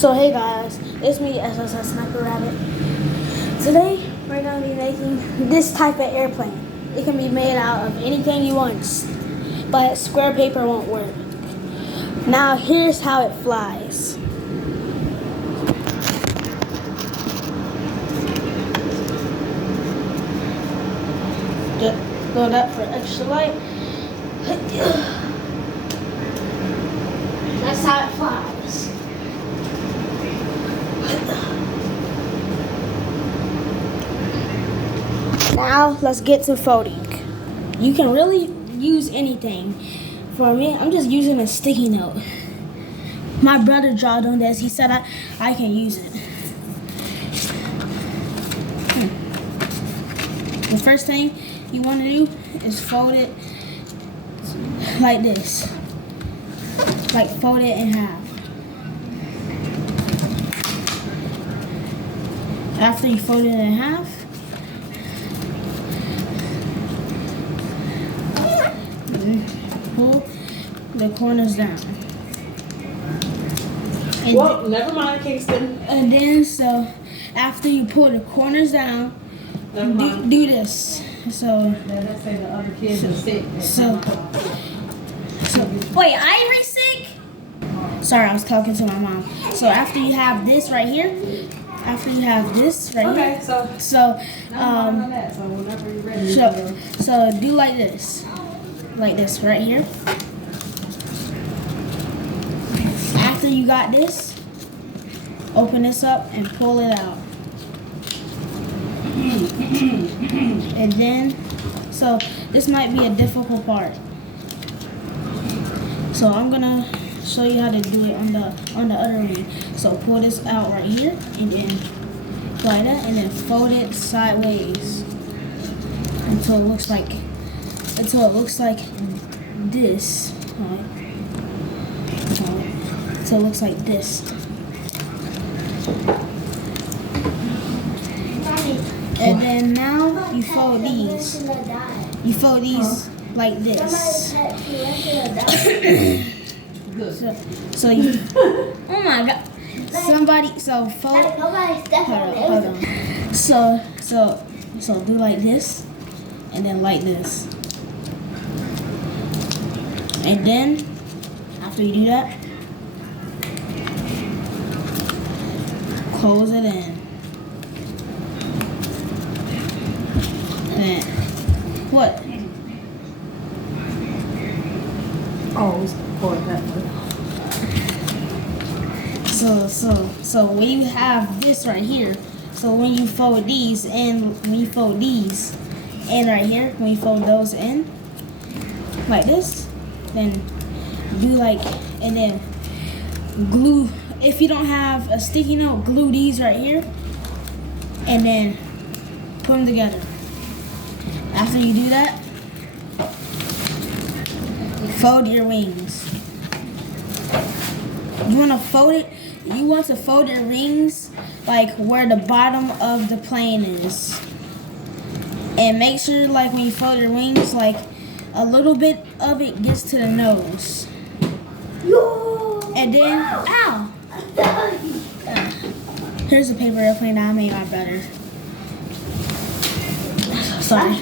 So hey guys, it's me SSS Sniper Rabbit. Today we're gonna be making this type of airplane. It can be made out of anything you want, but square paper won't work. Now here's how it flies. Just load up for extra light. That's how it flies. Now let's get to folding. You can really use anything. For me, I'm just using a sticky note. My brother drawed on this. He said I can use it. The first thing you want to do is fold it like this. Like fold it in half. After you fold it in half, pull the corners down. And well, never mind, Kingston. And then, so after you pull the corners down, do this. So let's say the other kids are sick. So wait, Ivory sick? Sorry, I was talking to my mom. So after you have this right here, Okay, so whenever you're ready. So do like this right here. After you got this, open this up and pull it out. And then, so this might be a difficult part. So I'm gonna show you how to do it on the other wing. So pull this out right here and then like that, and then fold it sideways until it looks like this. So it looks like this. And then now you fold these. You fold these like this. So you, oh my god. Somebody, so fold. Hold on. So do like this, and then like this. And then, after you do that, close it in. And then, what? Oh, it's poured that way. So when you have this right here, so when you fold these and right here, when you fold those in, like this, then do like, and then glue, if you don't have a sticky note, glue these right here, and then put them together. After you do that, fold your wings. You want to fold your wings like where the bottom of the plane is. And make sure like when you fold your wings, like a little bit of it gets to the nose. And then, ow! Here's a paper airplane that I made my brother. Sorry.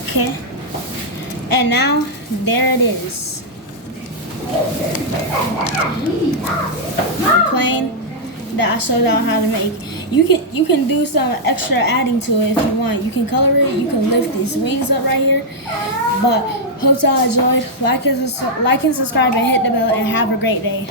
Okay. And now, there it is. The plane that I showed y'all how to make. You can do some extra adding to it if you want. You can color it. You can lift these wings up right here. But hope y'all enjoyed. Like and subscribe and hit the bell and have a great day.